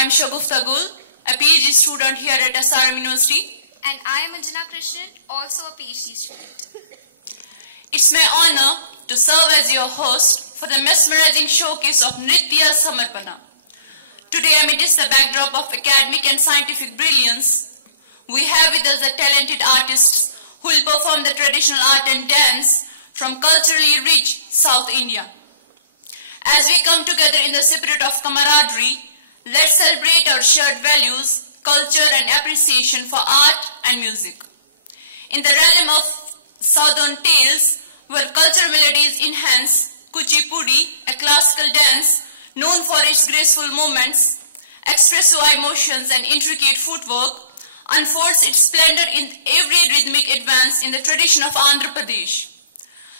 I am Shagufta Gul, a PhD student here at SRM University. And I am Anjana Krishnan, also a PhD student. It's my honor to serve as your host for the mesmerizing showcase of Nritya Samarpana. Today, amidst the backdrop of academic and scientific brilliance, we have with us the talented artists who will perform the traditional art and dance from culturally rich South India. As we come together in the spirit of camaraderie, let's celebrate our shared values, culture and appreciation for art and music. In the realm of Southern tales, where cultural melodies enhance, Kuchipudi, a classical dance known for its graceful movements, expressive emotions and intricate footwork, unfolds its splendor in every rhythmic advance in the tradition of Andhra Pradesh.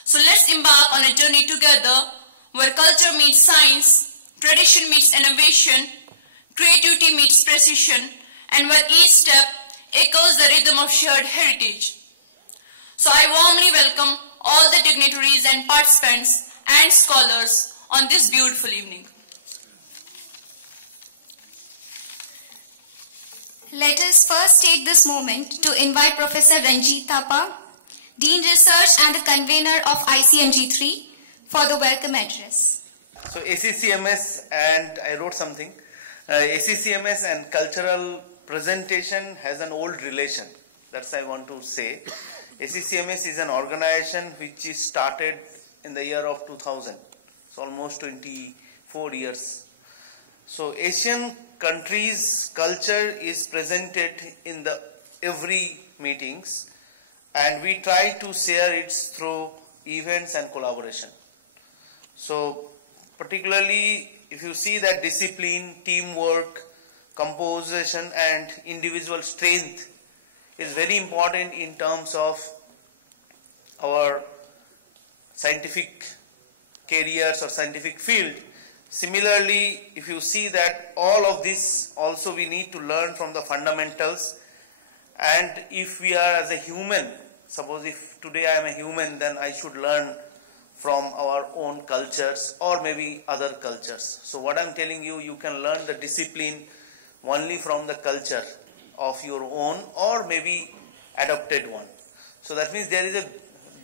So let's embark on a journey together where culture meets science, tradition meets innovation, creativity meets precision, and where each step echoes the rhythm of shared heritage. So I warmly welcome all the dignitaries and participants and scholars on this beautiful evening. Let us first take this moment to invite Professor Ranjit Thapa, Dean Research and the convener of ICMG3, for the welcome address. So ACCMS, and I wrote something, ACCMS and cultural presentation has an old relation. That's what I want to say. ACCMS is an organization which is started in the year of 2000. It's almost 24 years. So Asian countries' culture is presented in the every meetings, and we try to share it through events and collaboration. So particularly if you see that discipline, teamwork, composition and individual strength is very important in terms of our scientific careers or scientific field. Similarly, if you see that all of this also we need to learn from the fundamentals, and if we are as a human, suppose if today I am a human, then I should learn from our own cultures or maybe other cultures. So what I am telling you, you can learn the discipline only from the culture of your own or maybe adopted one. So that means there is a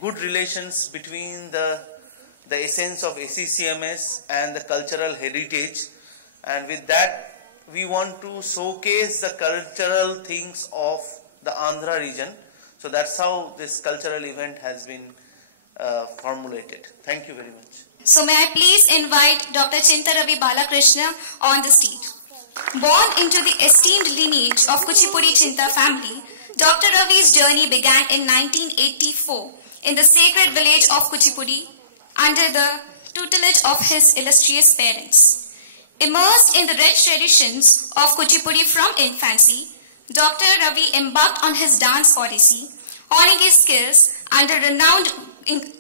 good relations between the essence of ACCMS and the cultural heritage, and with that we want to showcase the cultural things of the Andhra region. So that's how this cultural event has been formulated. Thank you very much. So may I please invite Dr. Chinta Ravi Balakrishna on the stage. Born into the esteemed lineage of Kuchipudi Chinta family, Dr. Ravi's journey began in 1984 in the sacred village of Kuchipudi under the tutelage of his illustrious parents. Immersed in the rich traditions of Kuchipudi from infancy, Dr. Ravi embarked on his dance odyssey, honing his skills under renowned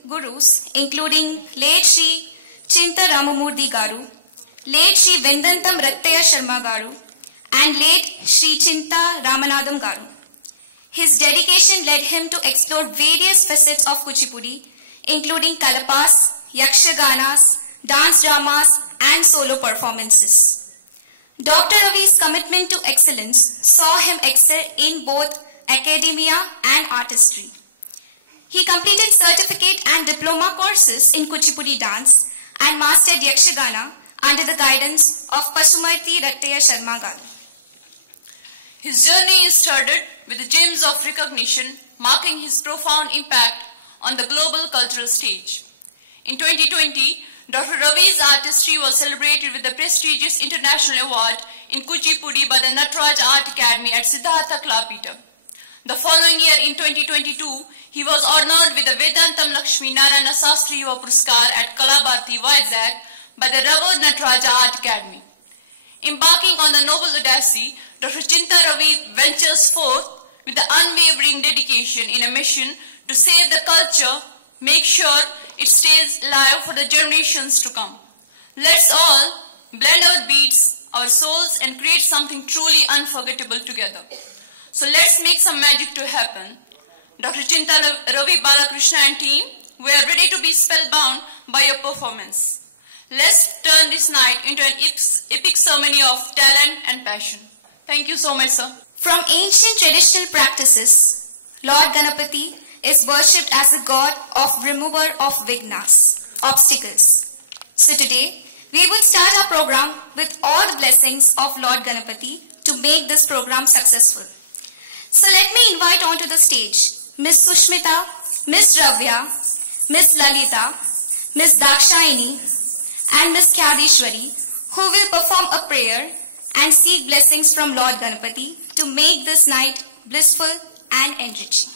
gurus including late Sri Chinta Ramamurthy Garu, late Sri Vendantam Rattaya Sharma Garu, and late Sri Chinta Ramanadam Garu. His dedication led him to explore various facets of Kuchipudi, including kalapas, yakshaganas, dance dramas, and solo performances. Dr. Ravi's commitment to excellence saw him excel in both academia and artistry. He completed certificate and diploma courses in Kuchipudi dance and mastered yakshagana under the guidance of Pasumarthy Rattaya Sharma Garu. His journey is started with the gems of recognition, marking his profound impact on the global cultural stage. In 2020, Dr. Ravi's artistry was celebrated with the prestigious international award in Kuchipudi by the Nataraj Art Academy at Siddhartha Kalapita. The following year, in 2022, he was honored with the Vedantam Lakshmi Narayana Sastri Yuva Puraskar at Kalabharati, Vizag by the Raghu Nataraja Art Academy. Embarking on the noble odyssey, Dr. Chinta Ravi ventures forth with the unwavering dedication in a mission to save the culture, make sure it stays alive for the generations to come. Let's all blend our beats, our souls, and create something truly unforgettable together. So let's make some magic to happen. Dr. Chinta Ravi Balakrishna and team, we are ready to be spellbound by your performance. Let's turn this night into an epic ceremony of talent and passion. Thank you so much, sir. From ancient traditional practices, Lord Ganapati is worshipped as a god of remover of vignas, obstacles. So today, we would start our program with all the blessings of Lord Ganapati to make this program successful. So let me invite onto the stage Miss Sushmita, Miss Ravya, Miss Lalita, Miss Dakshayani and Miss Khyadishwari, who will perform a prayer and seek blessings from Lord Ganapati to make this night blissful and enriching.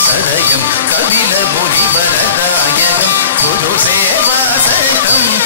Sadayam Kabila Muni Varadayam Guru Seva Satam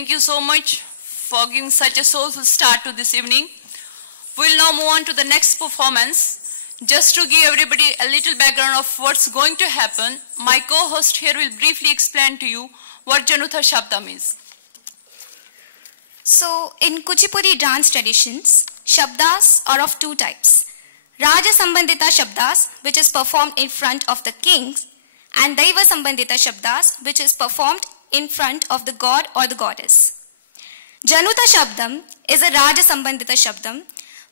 Thank you so much for giving such a soulful start to this evening. We'll now move on to the next performance. Just to give everybody a little background of what's going to happen, my co-host here will briefly explain to you what Janutha Shabdam is. So, in Kuchipudi dance traditions, Shabdas are of two types. Raja Sambandita Shabdas, which is performed in front of the kings, and Daiva Sambandita Shabdas, which is performed in front of the god or the goddess. Janutha Shabdam is a Raja Sambandita Shabdam,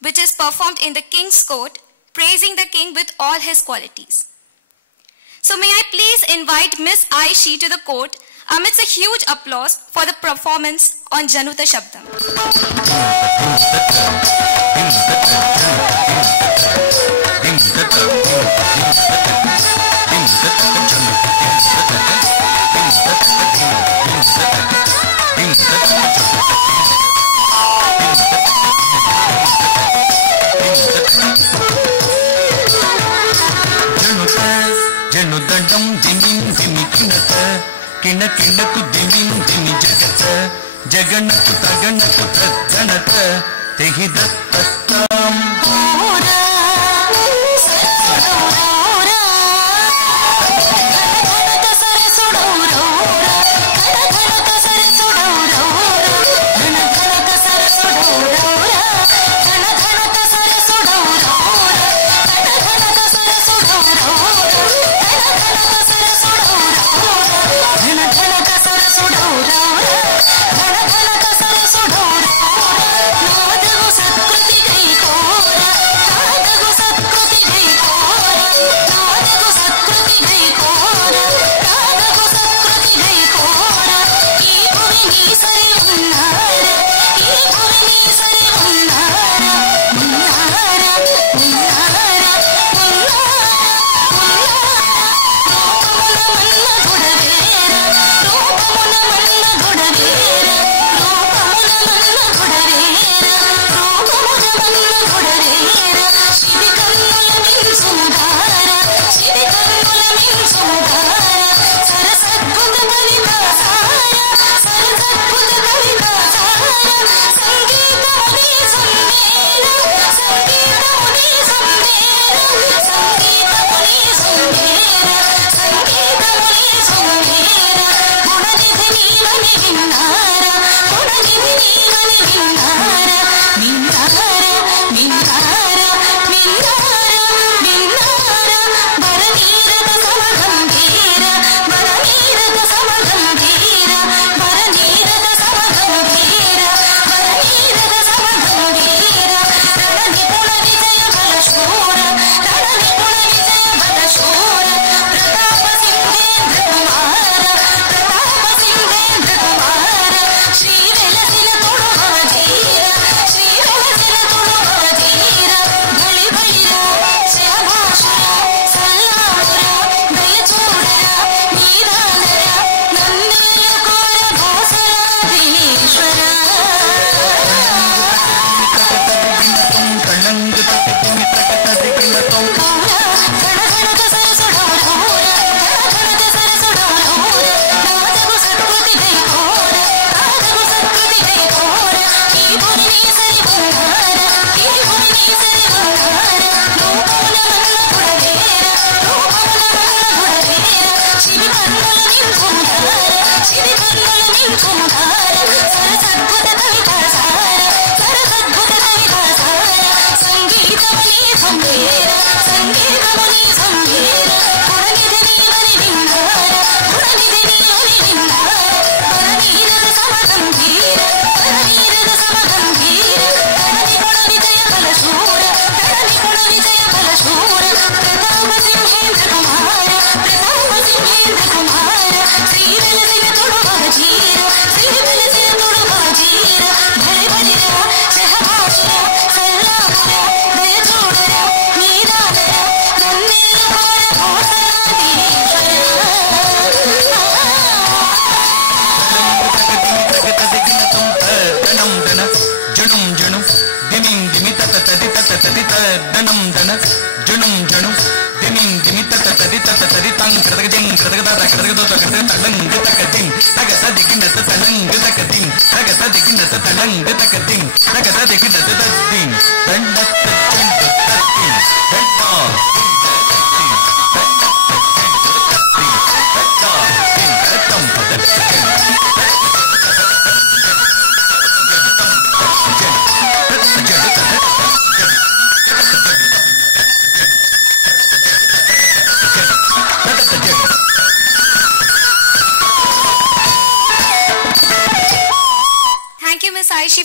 which is performed in the king's court, praising the king with all his qualities. So may I please invite Miss Aishi to the court Amidst a huge applause for the performance on Januta Shabdam. Janudandam dimin dimi kinata kina kina ku dimin dimi jagata jaganatu taganatu taganata tehi dattam ora satadora kanata sare sudora kanata sare sudora kanata sare sudora kanata sare sudora kanata sare sudora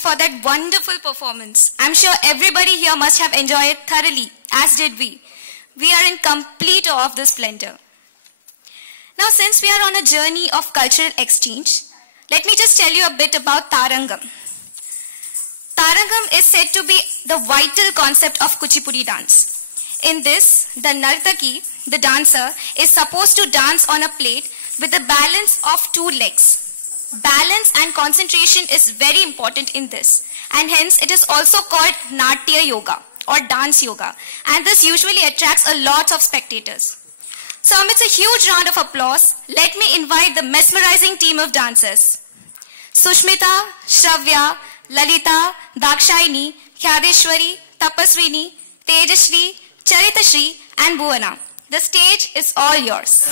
For that wonderful performance. I'm sure everybody here must have enjoyed it thoroughly, as did we. We are in complete awe of this splendor. Now, since we are on a journey of cultural exchange, let me just tell you a bit about Tarangam. Tarangam is said to be the vital concept of Kuchipudi dance. In this, the Nartaki, the dancer, is supposed to dance on a plate with a balance of 2 legs. Balance and concentration is very important in this, and hence it is also called Natya Yoga or dance yoga, and this usually attracts a lot of spectators. So amidst a huge round of applause, let me invite the mesmerizing team of dancers. Sushmita, Shravya, Lalita, Dakshayani, Khyadeshwari, Tapaswini, Tejashri, Charitashri and Bhuvana. The stage is all yours.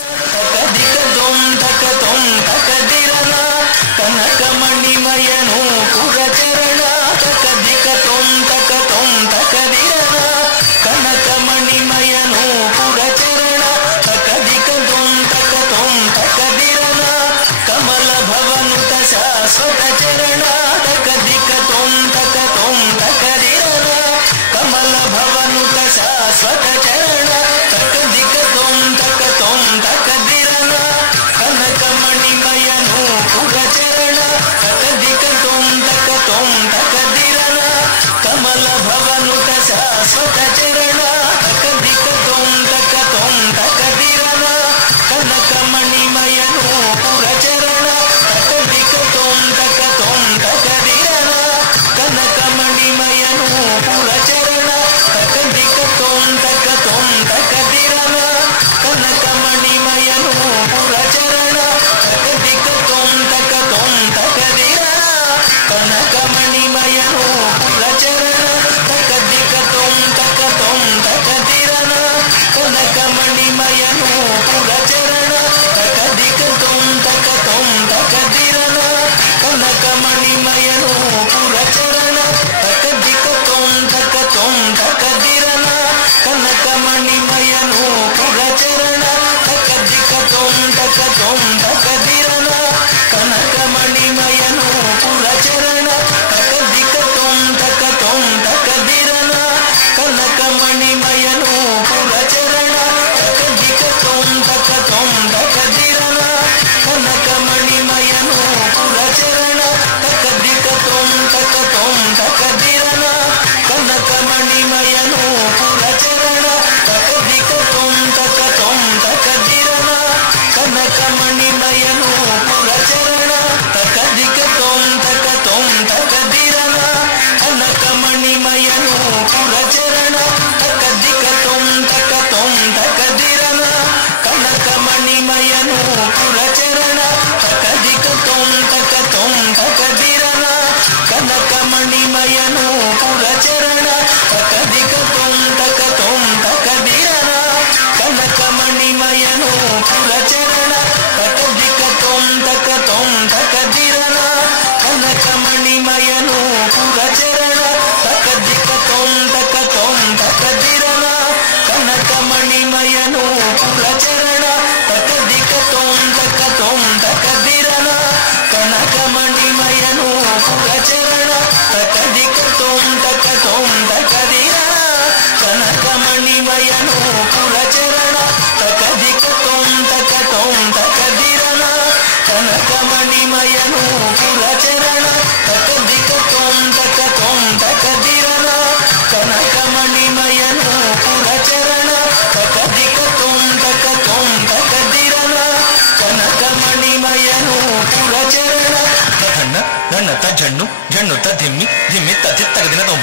झन्नु झन्नु त धिम्मी धिम्मी त धित्तक दिन तुम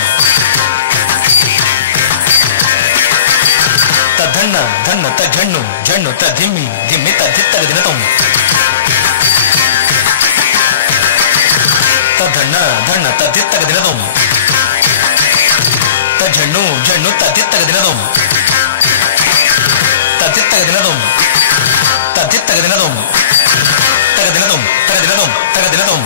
त धन्न धन्न त झन्नु झन्नु त धिम्मी धिम्मी त धित्तक दिन तुम त धन्न धन्न त धित्तक दिन तुम त झन्नु झन्नु त धित्तक दिन तुम त धित्तक दिन तुम त धित्तक दिन तुम तक दिन तुम तक दिन तुम तक दिन तुम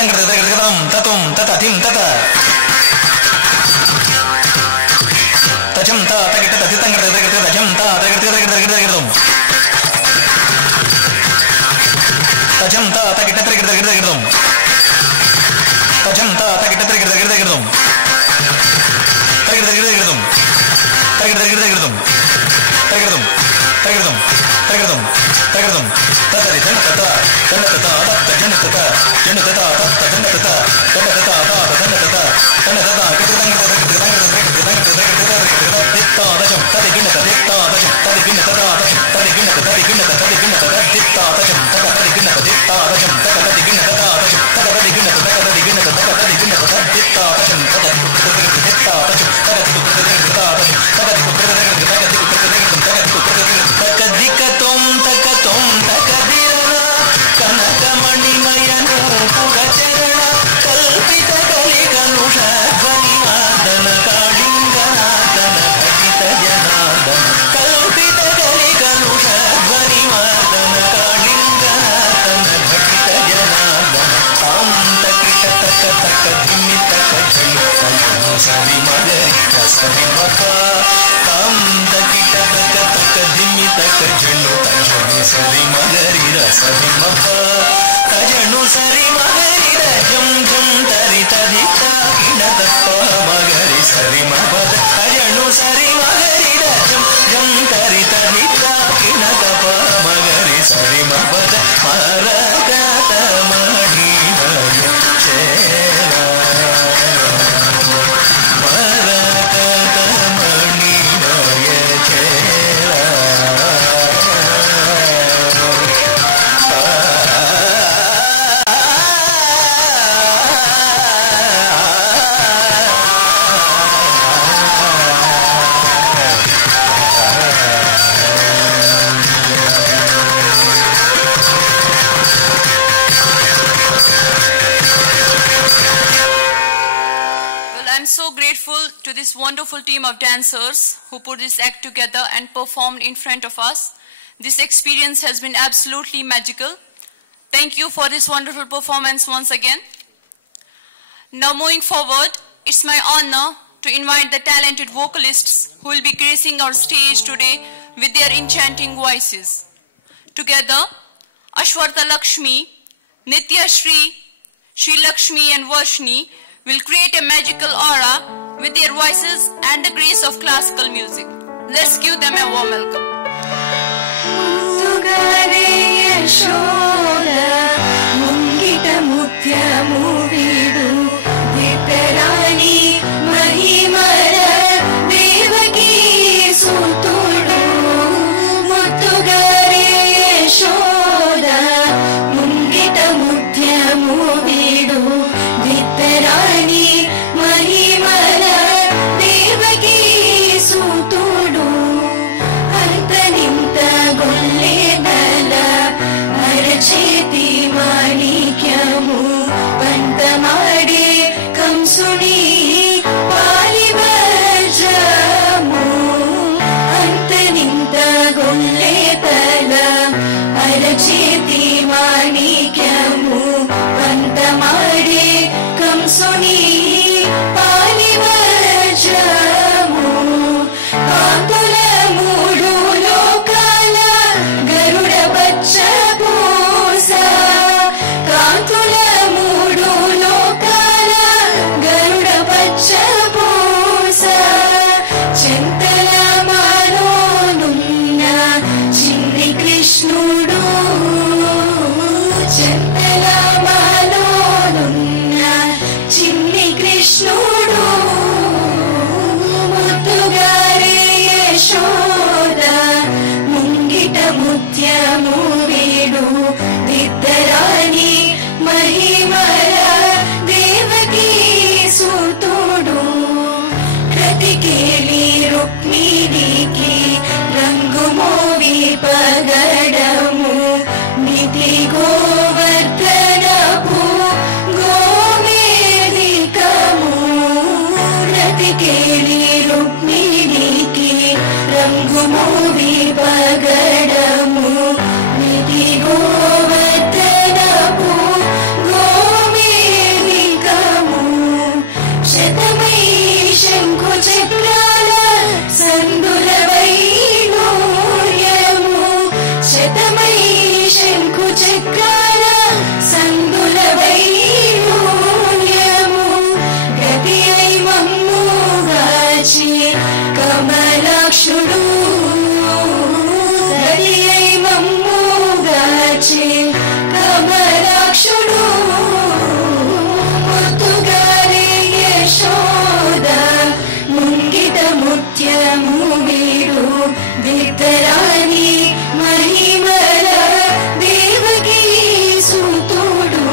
తదిత్తంగతం తతం తతిం తత తచం తగిట తదిత్తంగతం తచం తగిటం తచం తగిట తగిటం తచం తగిట తగిటం తజను సరి మగరి రజం జం తరి తదిత కిణత మగరి సరి మపద తజను సరి మగరి రజం జం తరి తదిత కిణత మగరి సరి మపద మరగత మణి మయ చేరా మరగత మణి మయ చేరా To this wonderful team of dancers who put this act together and performed in front of us. This experience has been absolutely magical. Thank you for this wonderful performance once again. Now moving forward, it's my honor to invite the talented vocalists who will be gracing our stage today with their enchanting voices. Together, Ashwartha Lakshmi, Nitya Shri, Shri Lakshmi and Varshni will create a magical aura with their voices and the grace of classical music. Let's give them a warm welcome. Krishnudu Chantala కమలాక్షుడు ముద్దుగాలి Yashoda ముంగిట ముత్యము వీడు దిద్దరాని మహిమల దేవకీ సుతుడు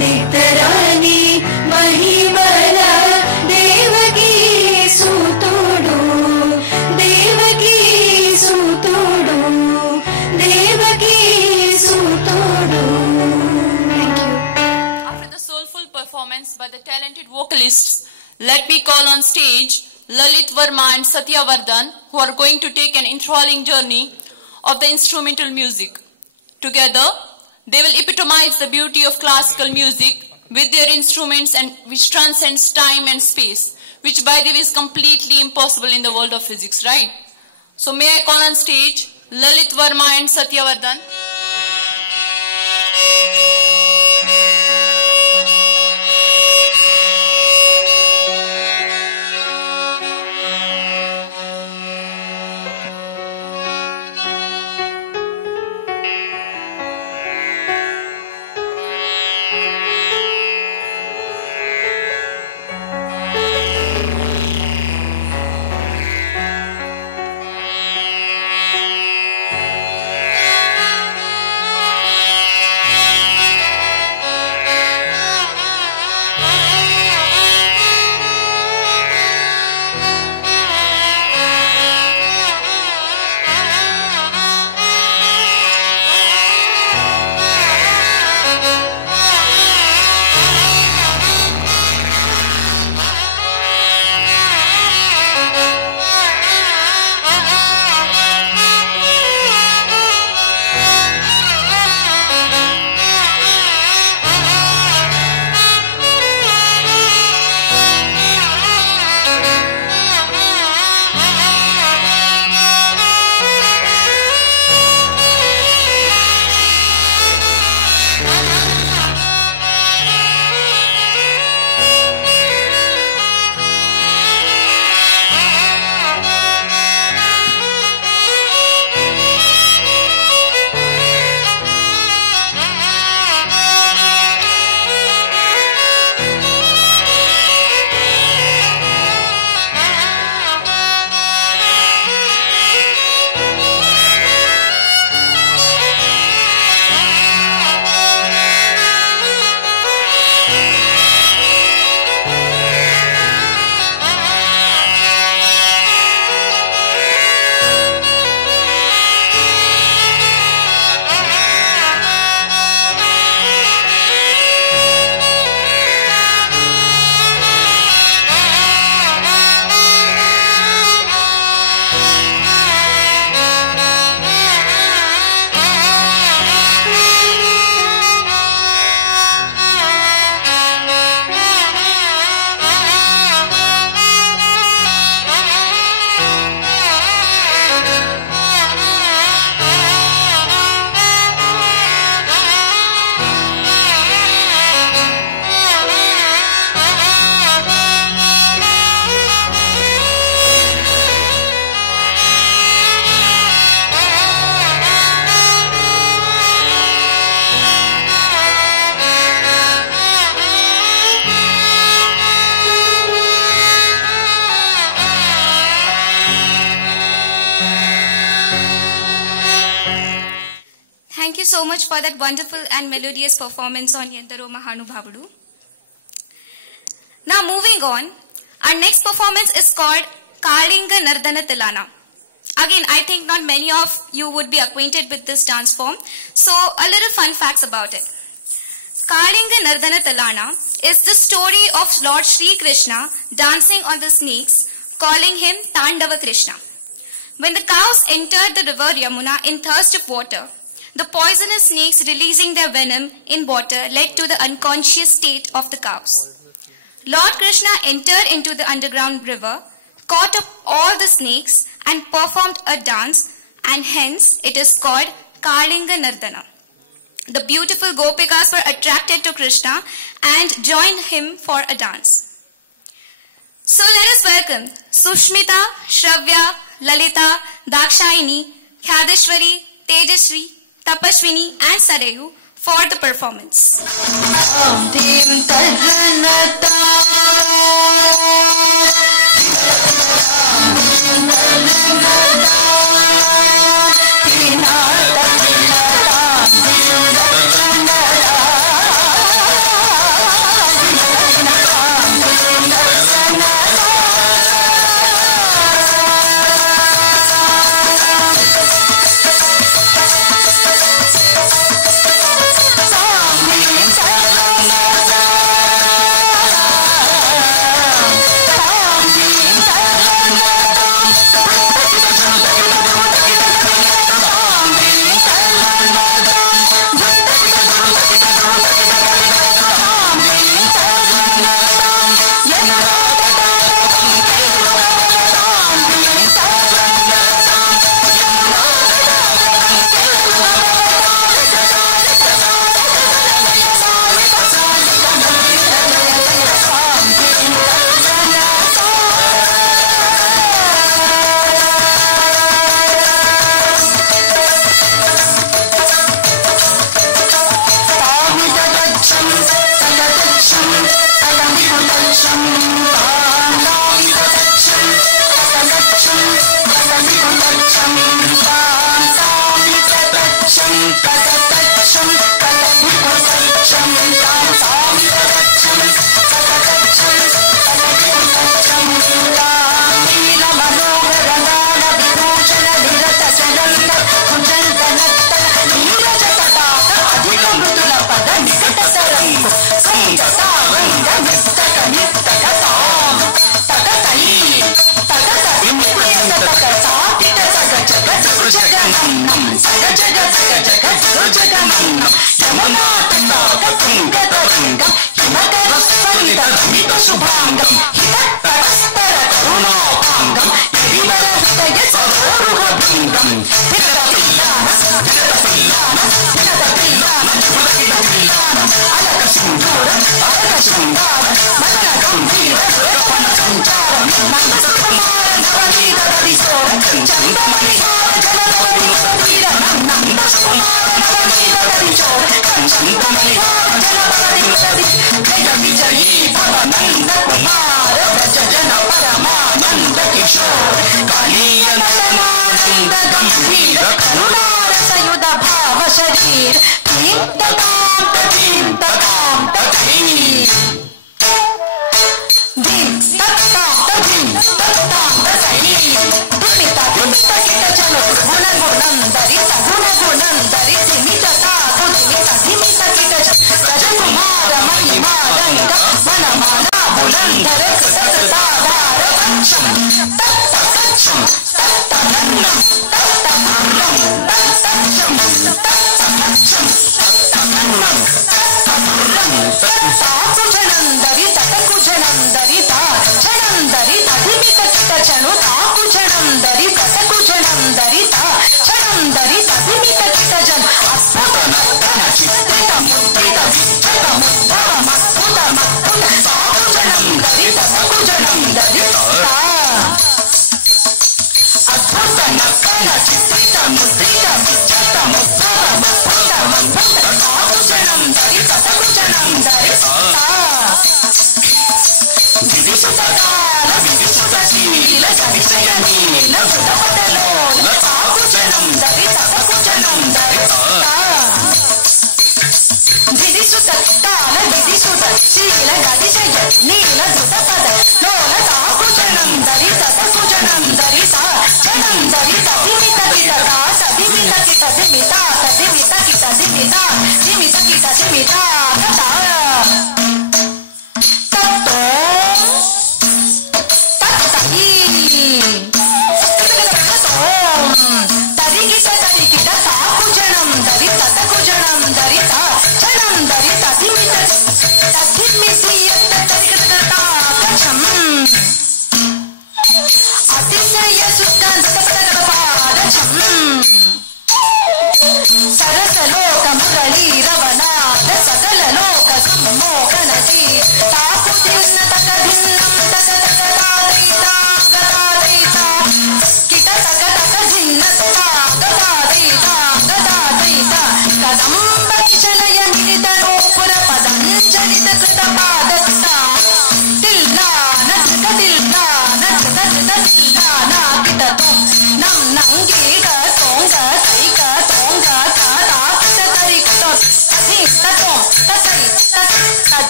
దిద్దరాని మహిమల Devaki సుతుడు Devaki సుతుడు Devaki సుతుడు. After the soulful performance by the talented vocalists, let me call on stage Lalit Verma and Satya Vardhan, who are going to take an enthralling journey of the instrumental music. Together, they will epitomize the beauty of classical music with their instruments and which transcends time and space, which by the way is completely impossible in the world of physics, right? So may I call on stage Lalit Verma and Satya Vardhan. Thank you so much for that wonderful and melodious performance on Yendaro Mahanubhavudu. Now moving on, our next performance is called Kalinga Nardana Tilana. Again, I think not many of you would be acquainted with this dance form, so a little fun facts about it. Kalinga Nardana Tilana is the story of Lord Sri Krishna dancing on the snakes, calling him Tandava Krishna. When the cows entered the river Yamuna in thirst of water, the poisonous snakes releasing their venom in water led to the unconscious state of the cows. Lord Krishna entered into the underground river, caught up all the snakes and performed a dance, and hence it is called Kalinga Nardana. The beautiful Gopikas were attracted to Krishna and joined him for a dance. So let us welcome Sushmita, Shravya, Lalita, Dakshayini, Khadeshwari, Tejasri, Tapashwini and Sarayu for the performance.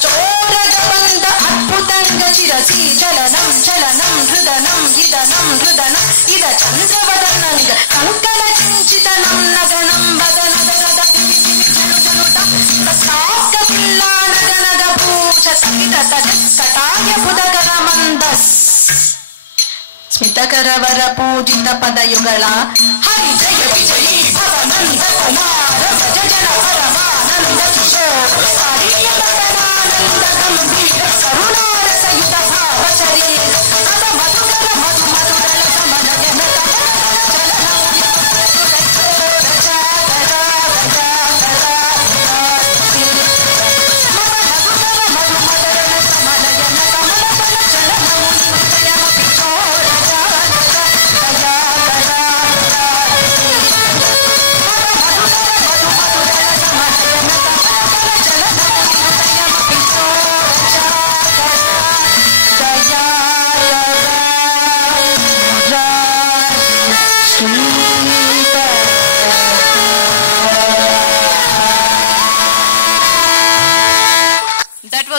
చోరగబంధ అద్భుతంగ శిరసి చలనం చలనం హృదనం ఇదనం హృదనం ఇద చంద్రవదనంగ కంకణ చించితనం నగనం వదనదగద సాక పిల్లానగనగ పూష సహిత కటాయ బుధగర మందస్ స్మితకర వర పూజిత పదయుగళ హరి జయ విజయీ భవనంద కుమార భజ జన పరమానంద కిశోర హరియానంద గంభీర కరుణారసయుత భావ శరీర పద మధుకర మధు మధురల సమన జన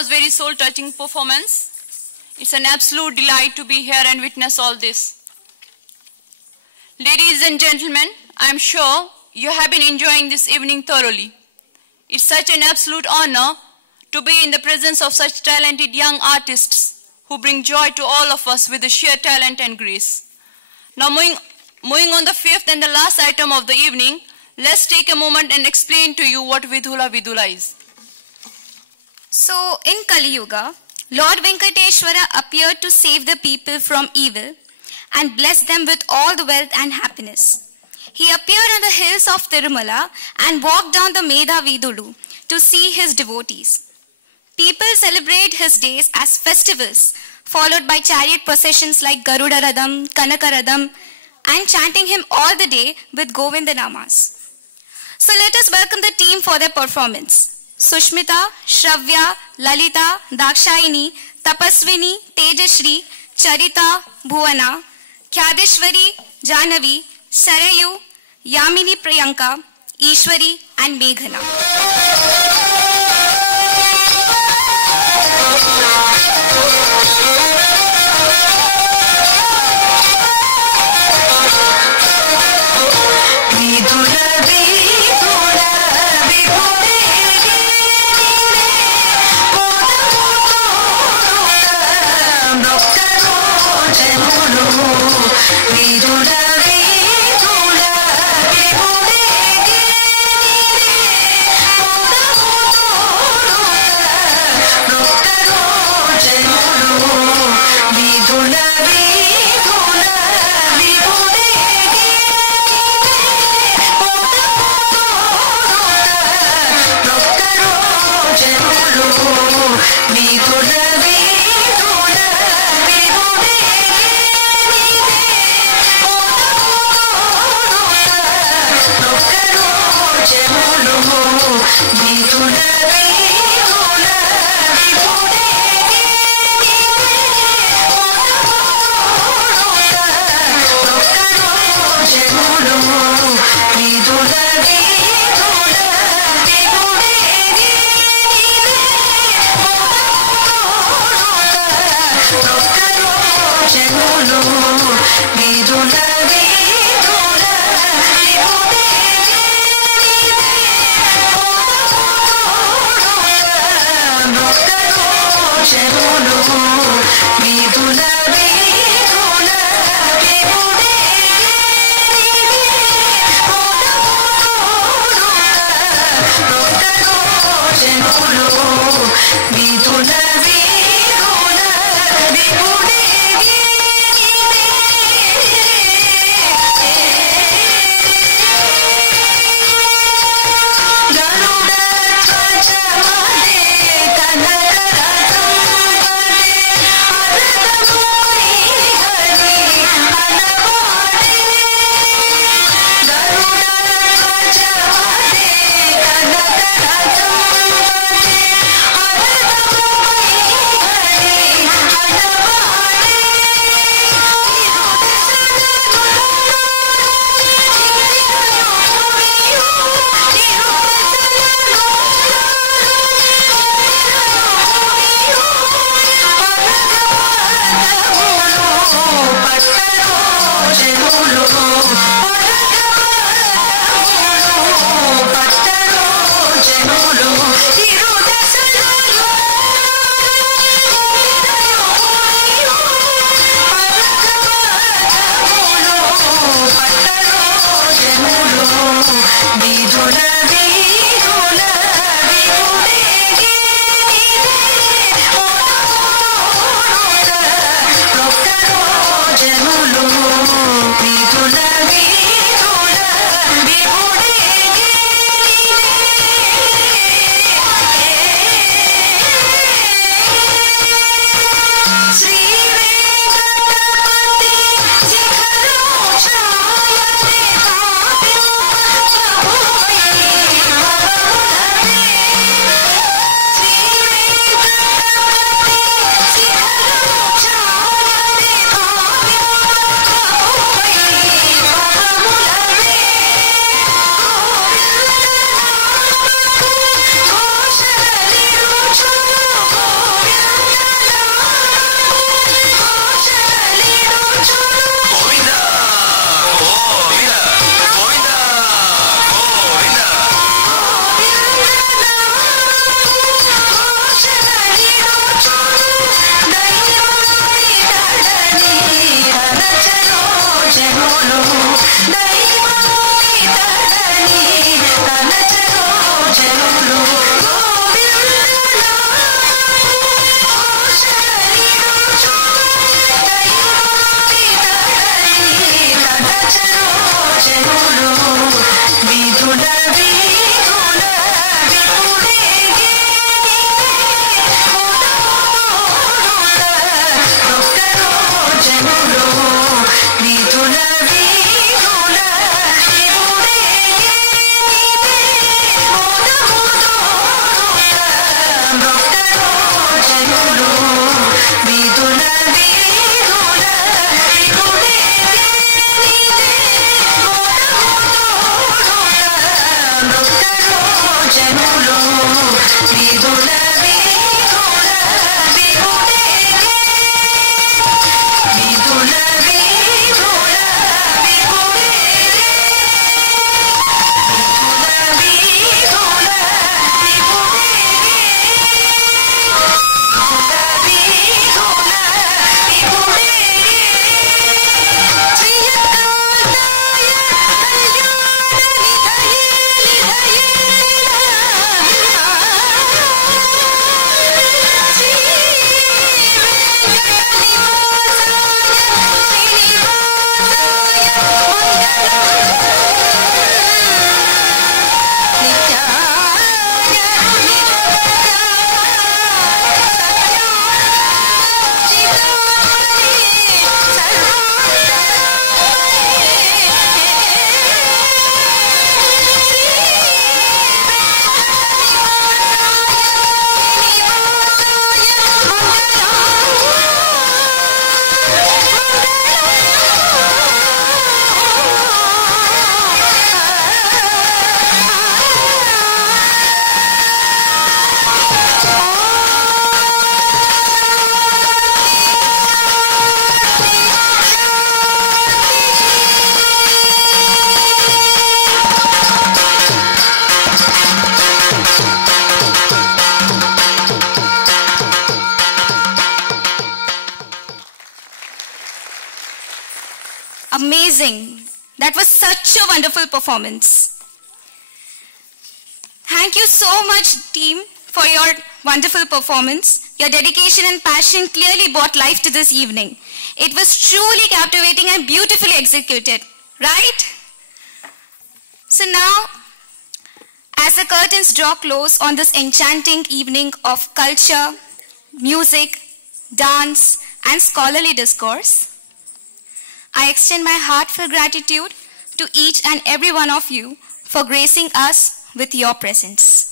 Very soul-touching performance. It's an absolute delight to be here and witness all this. Ladies and gentlemen, I'm sure you have been enjoying this evening thoroughly. It's such an absolute honor to be in the presence of such talented young artists who bring joy to all of us with the sheer talent and grace. Now moving on the fifth and the last item of the evening, let's take a moment and explain to you what Vidula Vidula is. So, in Kali Yuga, Lord Venkateshwara appeared to save the people from evil and bless them with all the wealth and happiness. He appeared on the hills of Tirumala and walked down the Medha Vidulu to see his devotees. People celebrate his days as festivals, followed by chariot processions like Garuda Radham, Kanaka Radham, and chanting him all the day with Govinda Namas. So let us welcome the team for their performance. Sushmita, Shravya, Lalita, Dakshayini, Tapaswini, Tejashri, Charita, Bhuvana, Khyadeshwari, Jahnavi, Sarayu, Yamini Priyanka, Ishwari and Meghana. జనులు ఇరు దశలలో పరకపదములు పట్టలో జనులు వీధుల వీధుల విగుడేగి ఒక్కరో జనులు వీధుల వీధుల విగుడేగి శ్రీ వెంకటపతి శిఖరోచాయతే కావ్యం ప్రభువై భవములవే. శ్రీ వెంకటపతి శిఖరోచాయతే కావ్యం ప్రభువై భవములవే. ఘోషలిరుచు ఘోషలిరుచు గోవింద గోవింద గోవింద గోవింద వీధుల వీధుల విగుడేగి ఒక్కరో జనులు వీధుల వీధుల విగుడేగి ఒక్కరో జనులు వీధుల వీధుల విగుడేగి ఒక్కరో జనులు వీధుల వీధుల విగుడేగి వీధుల వీధుల విగుడేగి వీధుల వీధుల విగుడేగి వీధుల విగుడేగి శ్రీయకాంతాయ Amazing. That was such a wonderful performance. Thank you so much, team, for your wonderful performance. Your dedication and passion clearly brought life to this evening. It was truly captivating and beautifully executed, right? So now, as the curtains draw close on this enchanting evening of culture, music, dance, and scholarly discourse, I extend my heartfelt gratitude to each and every one of you for gracing us with your presence.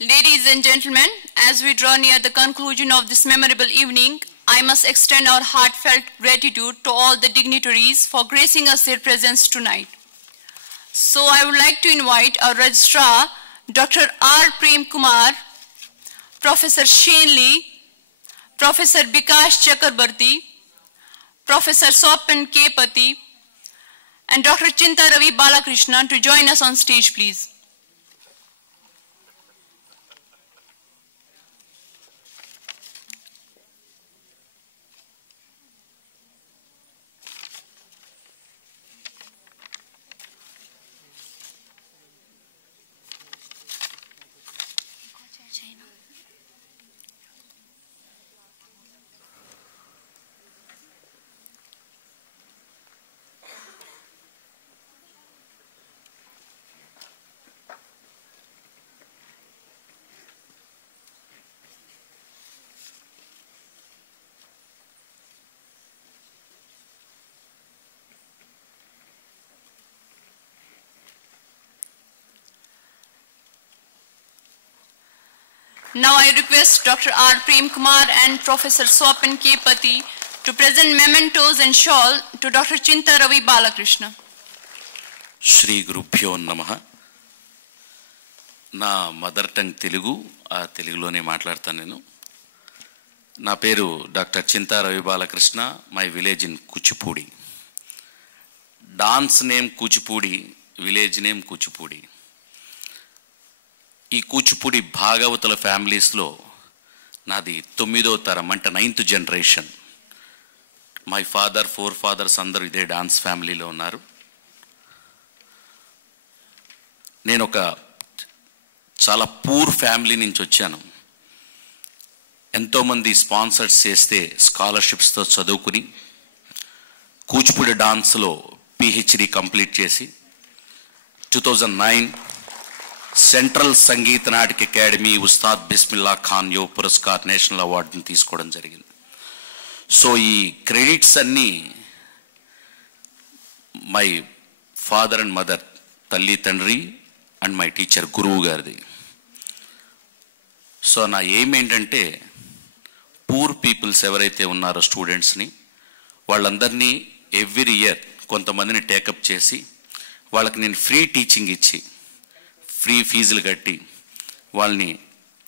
Ladies and gentlemen, as we draw near the conclusion of this memorable evening, I must extend our heartfelt gratitude to all the dignitaries for gracing us their presence tonight. So I would like to invite our Registrar, Dr. R. Prem Kumar, Professor Shane Lee, Professor Bikash Chakrabarti, Professor Sopan K. Pati, and Dr. Chinta Ravi Balakrishna to join us on stage, please. Now I request Dr. R. Prem Kumar and Professor Swapan K. Pati to present mementos and shawl to Dr. Chinta Ravi Balakrishna. Shri Gurubhyo Namaha. Na mother tongue Telugu, a Telugulone matladtanu nenu. Na peru Dr. Chinta Ravi Balakrishna, my village in Kuchipudi. Dance name Kuchipudi, village name Kuchipudi. ఈ కూచిపూడి భాగవతుల ఫ్యామిలీస్లో నాది 9వ తరం అంటే 9th generation. My father 4 fathers అందరూ ఇదే dance ఫ్యామిలీలో ఉన్నారు. నేను ఒక చాలా పూర్ ఫ్యామిలీ నుంచి వచ్చాను. ఎంతోమంది స్పాన్సర్స్ చేస్తే స్కాలర్షిప్స్తో చదువుకుని కూచిపూడి డాన్స్లో PhD కంప్లీట్ చేసి 2009 సెంట్రల్ సంగీత నాటక అకాడమీ ఉస్తాద్ బిస్మిల్లా ఖాన్ యువ పురస్కార్ నేషనల్ అవార్డుని తీసుకోవడం జరిగింది. సో ఈ క్రెడిట్స్ అన్నీ మై ఫాదర్ అండ్ మదర్, తల్లి తండ్రి అండ్ మై టీచర్ గురువు గారిది. సో నా ఎయిమ్ ఏంటంటే పూర్ పీపుల్స్ ఎవరైతే ఉన్నారో స్టూడెంట్స్ని వాళ్ళందరినీ ఎవ్రీ ఇయర్ కొంతమందిని టేకప్ చేసి వాళ్ళకి నేను ఫ్రీ టీచింగ్ ఇచ్చి ఫ్రీ ఫీజులు కట్టి వాళ్ళని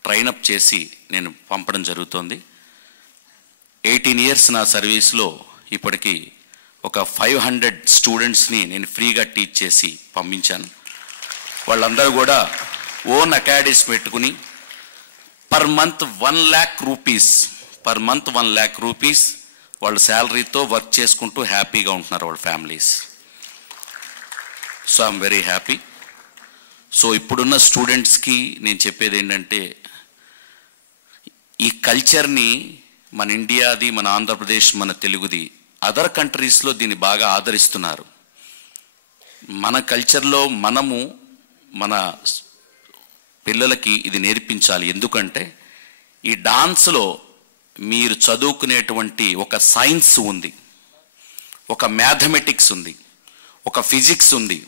ట్రైనప్ చేసి నేను పంపడం జరుగుతోంది. 18 ఇయర్స్ నా సర్వీస్లో ఇప్పటికీ ఒక 500 స్టూడెంట్స్ని నేను ఫ్రీగా టీచ్ చేసి పంపించాను. వాళ్ళందరూ కూడా ఓన్ అకాడమీస్ పెట్టుకుని పర్ మంత్ 1 lakh రూపీస్ వాళ్ళ శాలరీతో వర్క్ చేసుకుంటూ హ్యాపీగా ఉంటున్నారు వాళ్ళ families. So I'm very happy. So ఇప్పుడున్న స్టూడెంట్స్కి నేను చెప్పేది ఏంటంటే ఈ కల్చర్ని మన ఇండియాది, మన ఆంధ్రప్రదేశ్, మన తెలుగుది అదర్ కంట్రీస్లో దీన్ని బాగా ఆదరిస్తున్నారు. మన కల్చర్లో మనము మన పిల్లలకి ఇది నేర్పించాలి. ఎందుకంటే ఈ డాన్స్లో మీరు చదువుకునేటువంటి ఒక సైన్స్ ఉంది, ఒక మ్యాథమెటిక్స్ ఉంది, ఒక ఫిజిక్స్ ఉంది,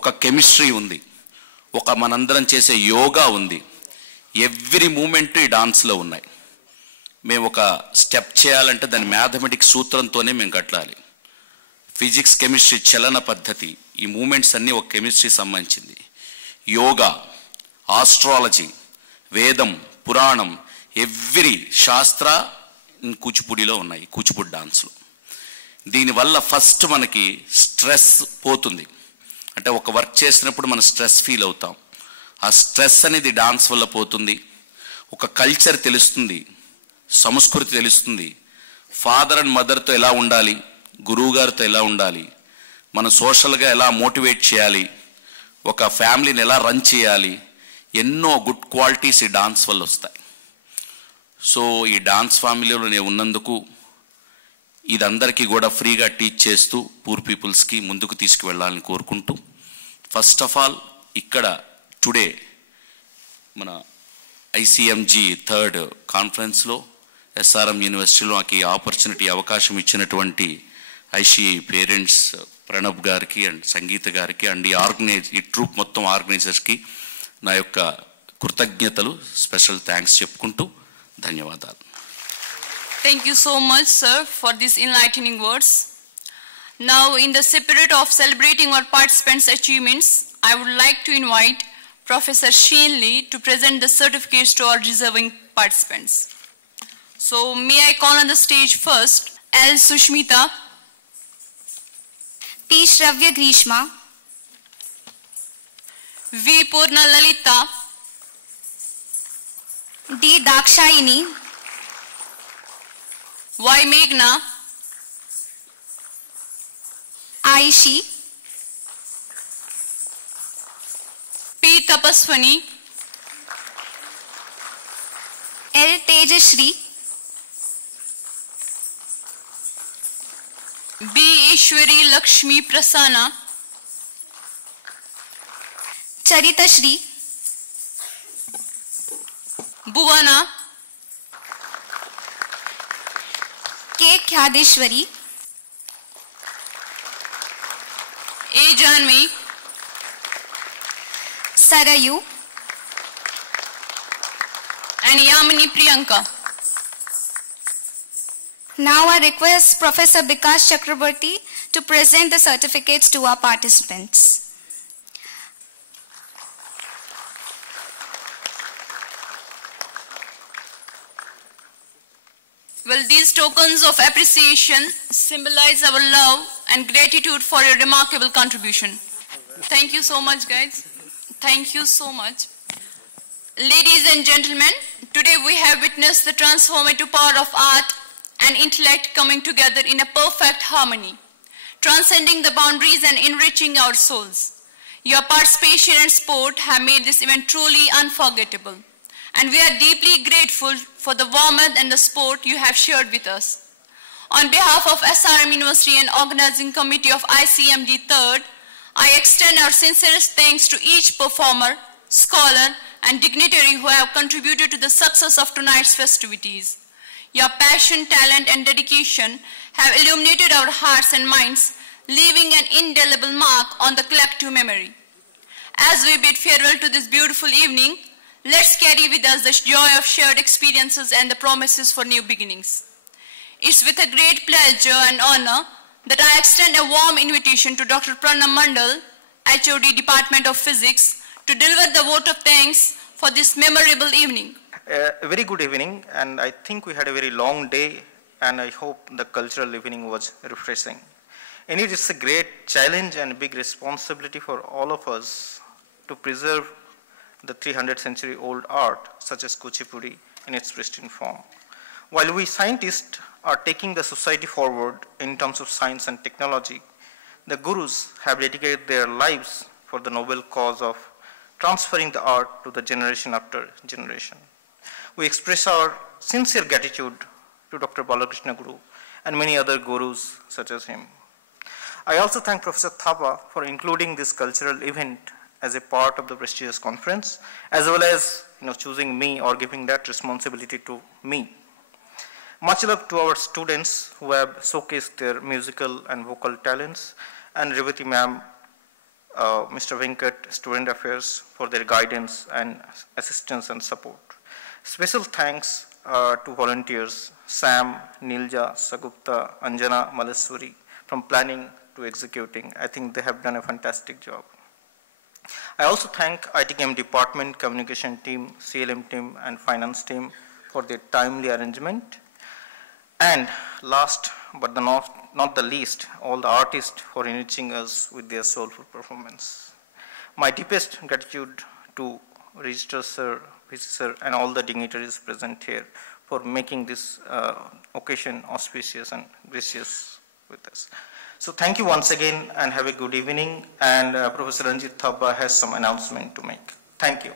ఒక కెమిస్ట్రీ ఉంది, ఒక మనందరం చేసే యోగా ఉంది. ఎవ్రీ మూమెంట్ ఈ డాన్స్లో ఉన్నాయి. మేము ఒక స్టెప్ చేయాలంటే దాని మ్యాథమెటిక్స్ సూత్రంతోనే మేము కట్టాలి. ఫిజిక్స్, కెమిస్ట్రీ, చలన పద్ధతి, ఈ మూమెంట్స్ అన్నీ ఒక కెమిస్ట్రీ సంబంధించింది. యోగా, ఆస్ట్రాలజీ, వేదం, పురాణం, ఎవ్రీ శాస్త్ర కూచిపూడిలో ఉన్నాయి, కూచిపూడి డాన్స్లో. దీనివల్ల ఫస్ట్ మనకి స్ట్రెస్ పోతుంది. అంటే ఒక వర్క్ చేసినప్పుడు మనం స్ట్రెస్ ఫీల్ అవుతాం. ఆ స్ట్రెస్ అనేది డాన్స్ వల్ల పోతుంది. ఒక కల్చర్ తెలుస్తుంది, సంస్కృతి తెలుస్తుంది. ఫాదర్ అండ్ మదర్తో ఎలా ఉండాలి, గురువు గారితో ఎలా ఉండాలి, మనం సోషల్గా ఎలా మోటివేట్ చేయాలి, ఒక ఫ్యామిలీని ఎలా రన్ చేయాలి, ఎన్నో గుడ్ క్వాలిటీస్ ఈ డాన్స్ వల్ల వస్తాయి. సో ఈ డాన్స్ ఫ్యామిలీలో నేను ఉన్నందుకు ఇదందరికీ కూడా ఫ్రీగా టీచ్ చేస్తూ పూర్ పీపుల్స్కి ముందుకు తీసుకువెళ్ళాలని కోరుకుంటూ, ఫస్ట్ ఆఫ్ ఆల్ ఇక్కడ టుడే మన ICMG 3rd కాన్ఫరెన్స్లో SRM యూనివర్సిటీలో నాకు ఈ ఆపర్చునిటీ అవకాశం ఇచ్చినటువంటి ICI పేరెంట్స్ ప్రణబ్ గారికి అండ్ సంగీత గారికి అండ్ ఈ ట్రూప్ మొత్తం ఆర్గనైజర్స్కి నా యొక్క కృతజ్ఞతలు, స్పెషల్ థ్యాంక్స్ చెప్పుకుంటూ ధన్యవాదాలు. Thank you so much, sir, for these enlightening words. Now, in the spirit of celebrating our participants' achievements, I would like to invite Professor Shane Lee to present the certificates to our deserving participants. So, may I call on the stage first L. Sushmita. P. Shravya Grishma, V. Purna Lalita, D. Dakshayini, Y. Meghna, Aishi, P. Tapaswani, L. Tejashri, B. Ishwari Lakshmi Prasanna, Charitashri, Bhuvana, K. Khyadeshwari, A. Janvi, Sarayu, and Yamini Priyanka. Now I request Professor Bikash Chakraborty to present the certificates to our participants. Well, these tokens of appreciation symbolize our love and gratitude for your remarkable contribution. Thank you so much, guys. Thank you so much. Ladies and gentlemen, today we have witnessed the transformative power of art and intellect coming together in a perfect harmony, transcending the boundaries and enriching our souls. Your participation and support have made this event truly unforgettable, and we are deeply grateful for the warmth and the support you have shared with us. On behalf of SRM University and Organizing Committee of ICMD 3rd, I extend our sincerest thanks to each performer, scholar, and dignitary who have contributed to the success of tonight's festivities. Your passion, talent, and dedication have illuminated our hearts and minds, leaving an indelible mark on the collective memory. As we bid farewell to this beautiful evening, let's carry with us the joy of shared experiences and the promises for new beginnings. It's with a great pleasure and honor that I extend a warm invitation to Dr. Pranam Mandal, HOD Department of Physics, to deliver the vote of thanks for this memorable evening. A very good evening, and I think we had a very long day, and I hope the cultural evening was refreshing. And it is a great challenge and a big responsibility for all of us to preserve the 300-century-old art, such as Kuchipudi, in its pristine form. While we scientists are taking the society forward in terms of science and technology, the gurus have dedicated their lives for the noble cause of transferring the art to the generation after generation. We express our sincere gratitude to Dr. Balakrishna Guru and many other gurus such as him. I also thank Professor Thapa for including this cultural event as a part of the prestigious conference, as well as choosing me or giving that responsibility to me. Much love to our students who have showcased their musical and vocal talents, and Revati ma'am, Mr. Venkat, Student Affairs, for their guidance and assistance and support. Special thanks to volunteers, Sam, Nilja, Sagupta, Anjana, Maleswari, from planning to executing. I think they have done a fantastic job. I also thank ITKM department, communication team, CLM team, and finance team for their timely arrangement. And last but not the least, all the artists for enriching us with their soulful performance. My deepest gratitude to Registrar Sir, Vice Sir, and all the dignitaries present here for making this occasion auspicious and gracious with us. So thank you once again and have a good evening. And Professor Ranjit Thapa has some announcement to make. Thank you.